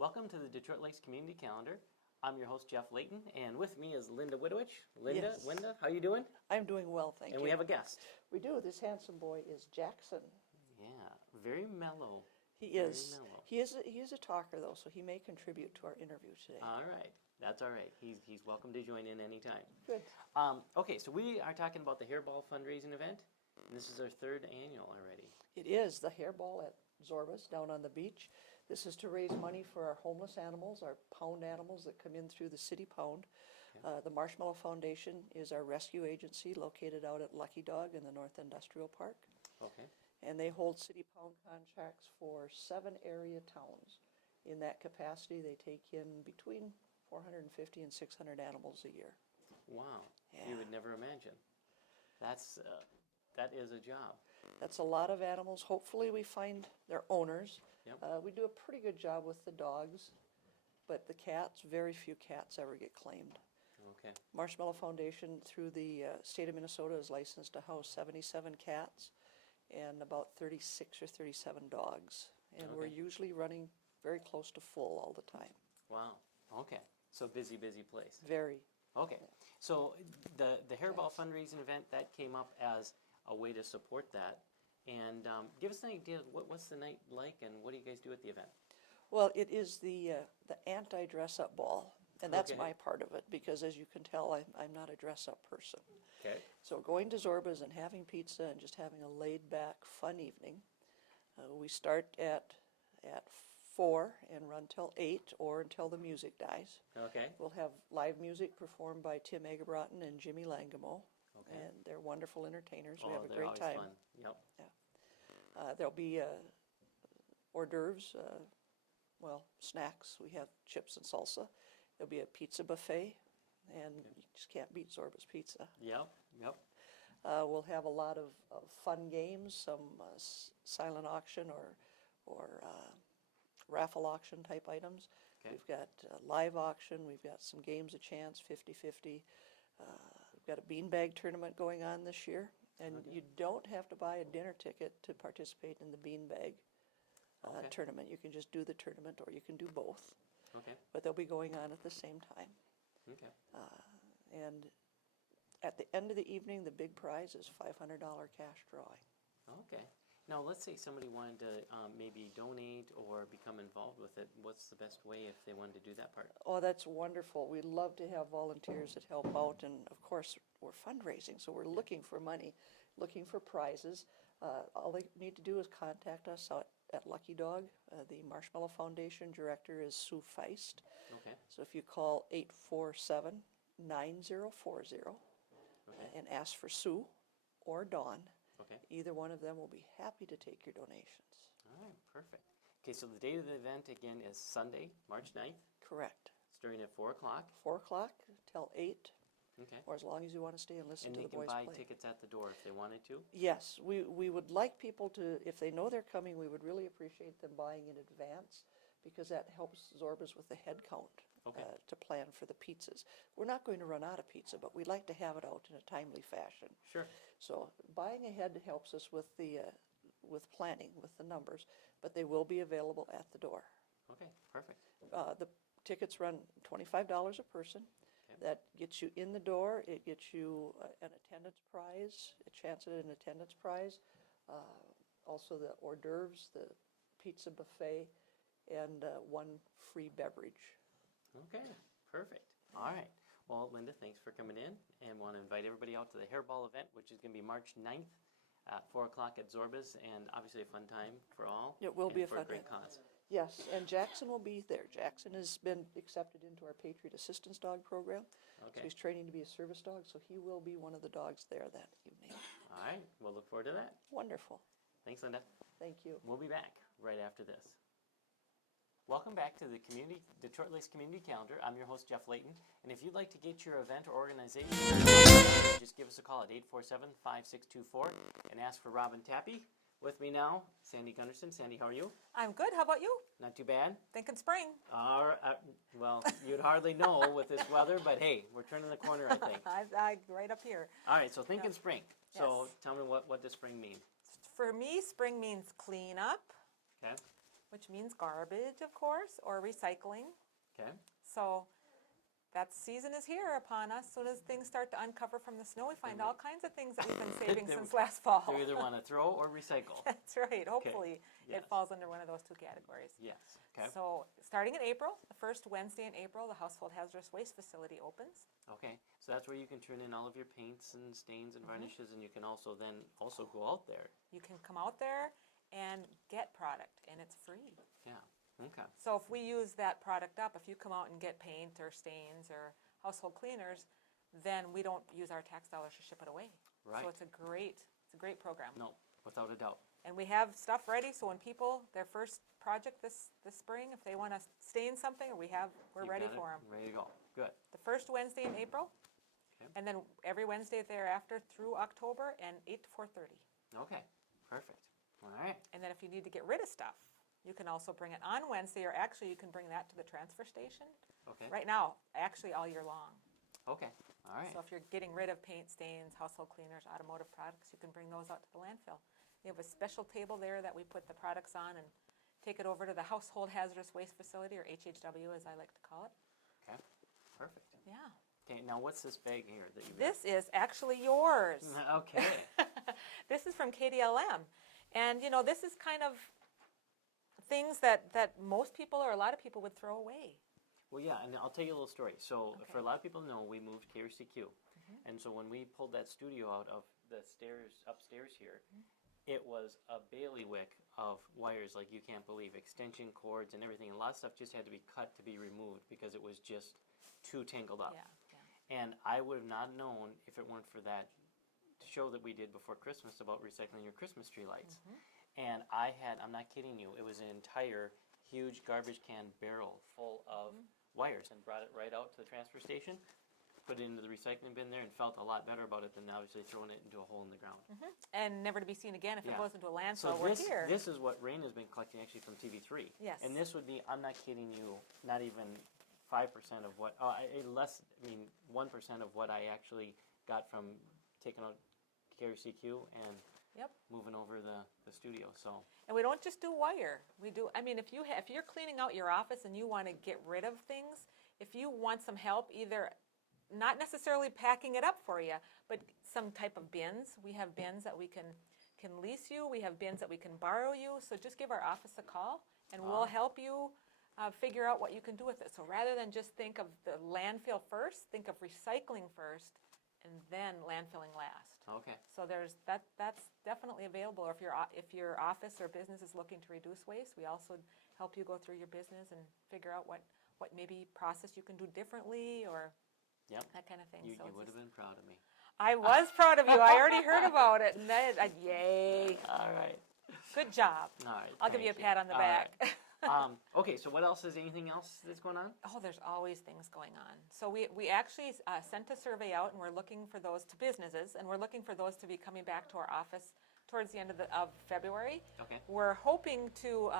Welcome to the Detroit Lakes Community Calendar. I'm your host, Jeff Layton, and with me is Linda Widowich. Linda, Yes. Linda, how you doing? I'm doing well, thank you. And we have a guest. We do. This handsome boy is Jackson. Yeah, very mellow. He Very is. mellow. He is a talker, though, so he may contribute to our interview today. All right, that's all right. He's welcome to join in anytime. Good. Okay, so we are talking about the Hairball fundraising event, and this is our third annual already. It is the hairball at Zorbas down on the beach. This is to raise money for our homeless animals, our pound animals that come in through the city pound. The Marshmallow Foundation is our rescue agency located out at Lucky Dog in the North Industrial Park. Okay. And they hold city pound contracts for 7 area towns. In that capacity, they take in between 450 and 600 animals a year. Wow. Yeah. You would never imagine. That is a job. That's a lot of animals. Hopefully we find their owners. Yep. We do a pretty good job with the dogs, but the cats, very few cats ever get claimed. Okay. Marshmallow Foundation through the state of Minnesota is licensed to house 77 cats and about 36 or 37 dogs. And we're Okay. usually running very close to full all the time. Wow. Okay. So busy place. Very. Okay, so the Hairball fundraising event, that came up as a way to support that. And give us an idea, what's the night like and what do you guys do at the event? Well, it is the anti-dress-up ball, and that's Okay. my part of it, because as you can tell, I'm not a dress-up person. Okay. So going to Zorba's and having pizza and just having a laid-back, fun evening. We start at 4 and run till 8 or until the music dies. Okay. We'll have live music performed by Tim Egerbrotten and Jimmy Langamo, Okay. and they're wonderful entertainers. We Oh, have a they're great always time. fun. Yep. There'll be hors d'oeuvres, snacks. We have chips and salsa. There'll be a pizza buffet, and you just can't beat Zorba's pizza. Yep. We'll have a lot of fun games, some silent auction or raffle auction type items. Okay. We've got live auction. We've got some games of chance, 50-50. We've got a beanbag tournament going on this year. And Okay. you don't have to buy a dinner ticket to participate in the beanbag Okay. tournament. You can just do the tournament, or you can do both. Okay. But they'll be going on at the same time. Okay. And at the end of the evening, the big prize is $500 cash drawing. Okay. Now, let's say somebody wanted to maybe donate or become involved with it. What's the best way if they wanted to do that part? Oh, that's wonderful. We love to have volunteers that help out, and of course, we're fundraising, so we're looking for money, looking for prizes. All they need to do is contact us out at Lucky Dog. The Marshmallow Foundation director is Sue Feist. Okay. So if you call 847-9040 Okay. and ask for Sue or Dawn, Okay. either one of them will be happy to take your donations. All right. Perfect. Okay, so the date of the event again is Sunday, March 9th, Correct. starting at 4 o'clock. 4 o'clock till 8, Okay. or as long as you want to stay and listen And to they the can boys buy play. tickets at the door if they wanted to? Yes, we would like people to, if they know they're coming, we would really appreciate them buying in advance, because that helps Zorba's with the head count. Okay. To plan for the pizzas. We're not going to run out of pizza, but we'd like to have it out in a timely fashion. Sure. So buying ahead helps us with with planning, with the numbers, but they will be available at the door. Okay, perfect. The tickets run $25 a person. Okay. That gets you in the door. It gets you an attendance prize, a chance at an attendance prize. Also the hors d'oeuvres, the pizza buffet, and one free beverage. Okay, perfect. All right. Well, Linda, thanks for coming in, and want to invite everybody out to the Hairball event, which is going to be March 9th at 4 o'clock at Zorba's, and obviously a fun time for all. It will be and a for fun a great time. cause. Yes, and Jackson will be there. Jackson has been accepted into our Patriot Assistance Dog program. So Okay. he's training to be a service dog, so he will be one of the dogs there that evening. All right. We'll look forward to that. Wonderful. Thanks, Linda. Thank you. We'll be back right after this. Welcome back to the Detroit Lakes Community Calendar. I'm your host, Jeff Layton. And if you'd like to get your event or organization, just give us a call at 847-5624 and ask for Robin Tappy. With me now, Sandy Gunderson. Sandy, how are you? I'm good. How about you? Not too bad. Thinking spring. Well, you'd hardly know with this weather, but hey, we're turning the corner, I think. I right up here. All right, so thinking spring. So Yes. tell me what does spring mean? For me, spring means clean up, Okay. which means garbage, of course, or recycling. Okay. So that season is here upon us. Soon as things start to uncover from the snow, we find all kinds of things that we've been saving They- since last fall. They either want to throw or recycle. That's right. Hopefully, Yes. it falls under one of those two categories. Yes. Okay. So starting in April, the first Wednesday in April, the Household Hazardous Waste Facility opens. Okay. So that's where you can turn in all of your paints and stains and Mm-hmm. varnishes, and you can also then also go out there. You can come out there and get product, and it's free. Yeah. Okay. So if we use that product up, if you come out and get paint or stains or household cleaners, then we don't use our tax dollars to ship it away. Right. So it's a great program. No, without a doubt. And we have stuff ready, so when people, their first project this spring, if they want to stain something, we're You've ready got it, for them. Ready to go. Good. The first Wednesday in April, Okay. and then every Wednesday thereafter through October, and 8 to 4:30. Okay. Perfect. All right. And then if you need to get rid of stuff, you can also bring it on Wednesday, or actually you can bring that to the transfer station. Okay. Right now, actually all year long. Okay. All right. So if you're getting rid of paint stains, household cleaners, automotive products, you can bring those out to the landfill. We have a special table there that we put the products on and take it over to the Household Hazardous Waste Facility, or HHW as I like to call it. Okay. Perfect. Yeah. Okay. Now, what's this bag here that you? This is actually yours. Okay. This is from KDLM. And, you know, this is kind of things that most people or a lot of people would throw away. Well, yeah, and I'll tell you a little story. So, for a Okay. lot of people know, we moved KRCQ, and so when we pulled that studio out of the stairs upstairs here, it was a bailiwick of wires like you can't believe, extension cords and everything. A lot of stuff just had to be cut to be removed because it was just too tangled up. Yeah. And I would have not known if it weren't for that show that we did before Christmas about recycling your Christmas tree lights. And I'm not kidding you, it was an entire huge garbage can barrel full of wires, and brought it right out to the transfer station, put it into the recycling bin there, and felt a lot better about it than obviously throwing it into a hole in the ground. And never to be seen again if Yeah. it goes into a So landfill. We're here. this is what Rain has been collecting actually from TV3. Yes. And this would be, I'm not kidding you, not even 5% of what, less, I mean, 1% of what I actually got from taking out KRCQ and Yep. moving over the studio. So, And we don't just do wire. We do. I mean, if you're cleaning out your office and you want to get rid of things, if you want some help, either not necessarily packing it up for you, but some type of bins. We have bins that we can lease you. We have bins that we can borrow you. So just give our office a call, and we'll help you figure out what you can do with it. So rather than just think of the landfill first, think of recycling first, and then landfilling last. okay. So that's definitely available. Or if your office or business is looking to reduce waste, we also help you go through your business and figure out what maybe process you can do differently, or Yep. that kind of thing. You So it's would have just- been proud of me. I was proud of you. I already heard about it. And yay! All right. Good job. All right. I'll give you a thank pat on the All back. right. Okay, so what else? Is anything else that's going on? Oh, there's always things going on. So we actually sent a survey out, and we're looking for those to businesses, and we're looking for those to be coming back to our office towards the end of February. Okay. We're hoping to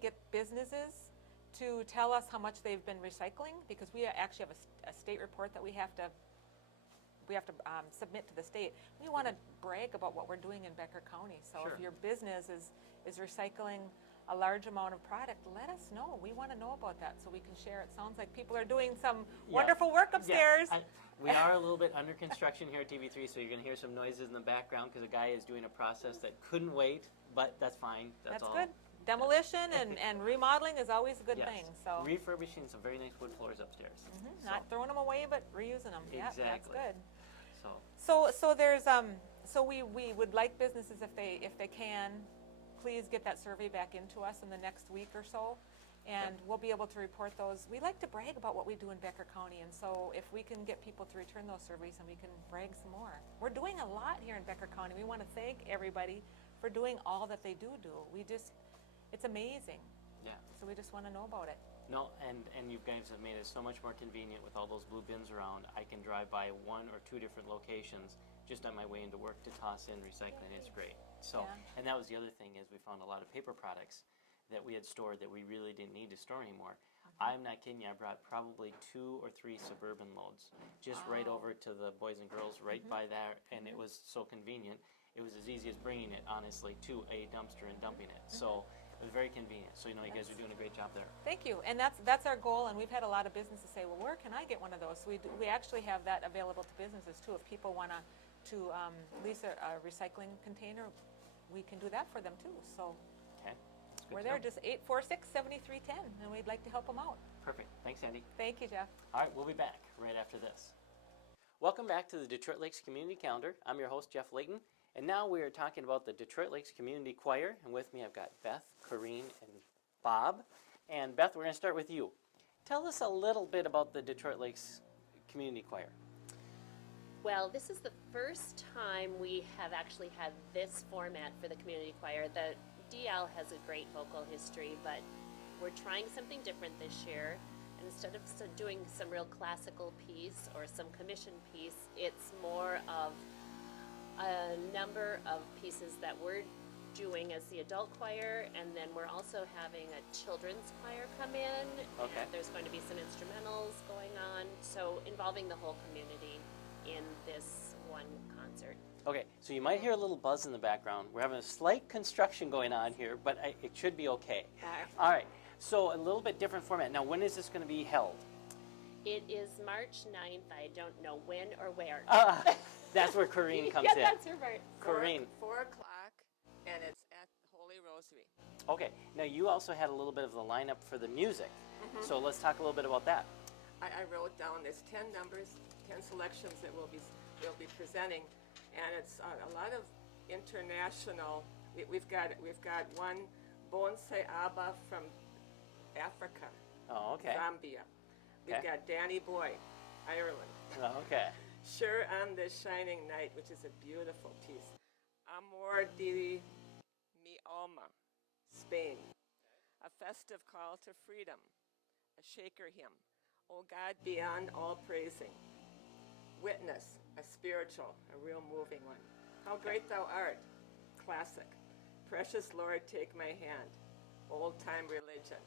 get businesses to tell us how much they've been recycling, because we actually have a state report that we have to submit to the state. We want to brag about what we're doing in Becker County. So Sure. if your business is recycling a large amount of product, let us know. We want to know about that so we can share. It sounds like people are doing some wonderful work upstairs. Yeah, we are a little bit under construction here at TV3, so you're going to hear some noises in the background because a guy is doing a process that couldn't wait, but that's fine. That's all. good. Demolition and remodeling is always a good Yes. thing. So Refurbishing some very nice wood floors upstairs. not throwing them away, but reusing them. Yeah, that's Exactly. good. So, So there's so we would like businesses, if they can, please get that survey back into us in the next week or so, and we'll be able to report those. We like to brag about what we do in Becker County, and so if we can get people to return those surveys, and we can brag some more. We're doing a lot here in Becker County. We want to thank everybody for doing all that they do. It's amazing. yeah. So we just want to know about it. No, and you guys have made it so much more convenient with all those blue bins around. I can drive by one or two different locations just on my way into work to toss in recycling. It's great. So, Yeah. and that was the other thing, is we found a lot of paper products that we had stored that we really didn't need to store anymore. I'm not kidding you. I brought probably 2 or 3 Suburban loads just right Wow. over to the Boys and Girls right by there, and it was so convenient. It was as easy as bringing it, honestly, to a dumpster and dumping it. So It was very convenient. So, you know, you guys are doing a great job there. Thank you, and that's our goal, and we've had a lot of businesses say, well, where can I get one of those? We actually have that available to businesses too. If people want to lease a recycling container, we can do that for them too. So Okay. That's good we're to there, know. just 846-7310, and we'd like to help them out. Perfect. Thanks, Andy. Thank you, Jeff. All right, we'll be back right after this. Welcome back to the Detroit Lakes Community Calendar. I'm your host, Jeff Layton, and now we are talking about the Detroit Lakes Community Choir, and with me I've got Beth, Corrine, and Bob. And Beth, we're going to start with you. Tell us a little bit about the Detroit Lakes Community Choir. Well, this is the first time we have actually had this format for the community choir. The DL has a great vocal history, but we're trying something different this year. Instead of doing some real classical piece or some commission piece, it's more of a number of pieces that we're doing as the adult choir, and then we're also having a children's choir come in. Okay. And there's going to be some instrumentals going on, so involving the whole community in this one concert. Okay, so you might hear a little buzz in the background. We're having a slight construction going on here, but it should be okay. All right, so a little bit different format. Now, when is this going to be held? It is March 9th. I don't know when or where. That's where Corrine comes yeah, in. that's right. Corrine. 4 o'clock, and it's at Holy Rosary. Okay, now you also had a little bit of the lineup for the music. So let's talk a little bit about that. I wrote down, there's 10 numbers, 10 selections that we'll be presenting, and it's a lot of international. We've got one Bonsai Abba from Africa, Oh, okay. Zambia. We've Okay. got Danny Boy, Ireland. Oh, okay. Sure on the Shining Night, which is a beautiful piece. Amor de mi alma, Spain. A festive call to freedom, a Shaker hymn. O God beyond all praising. Witness, a spiritual, a real moving one. How great thou art, classic. Precious Lord, take my hand, old time religion.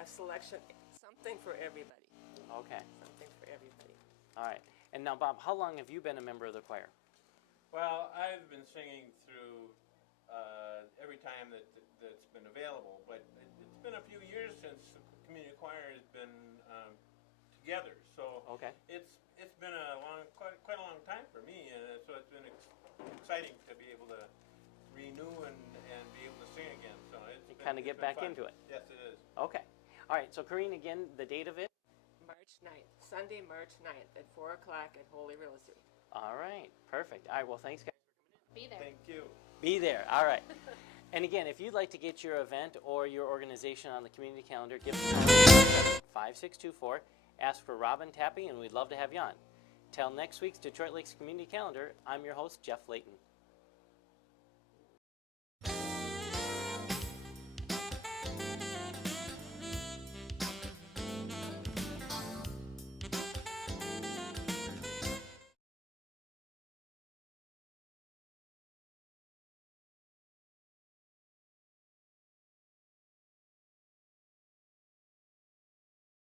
A selection, something for everybody. Okay. Something for everybody. All right. And now, Bob, how long have you been a member of the choir? Well, I've been singing through every time that's been available, but it's been a few years since the community choir has been together. So Okay. it's been quite a long time for me, and so it's been exciting to be able to renew and be able to sing again. So You kinda get back into it. Yes, it is. Okay. All right. So, Corrine, again, the date of it? March 9th, Sunday, March 9th at 4 o'clock at Holy Rosary. All right. Perfect. All right. Well, thanks, guys. Be there. Thank you. Be there. All right. And again, if you'd like to get your event or your organization on the community calendar, give us a call 5624. Ask for Robin Tappy, and we'd love to have you on. Till next week's Detroit Lakes Community Calendar, I'm your host, Jeff Layton.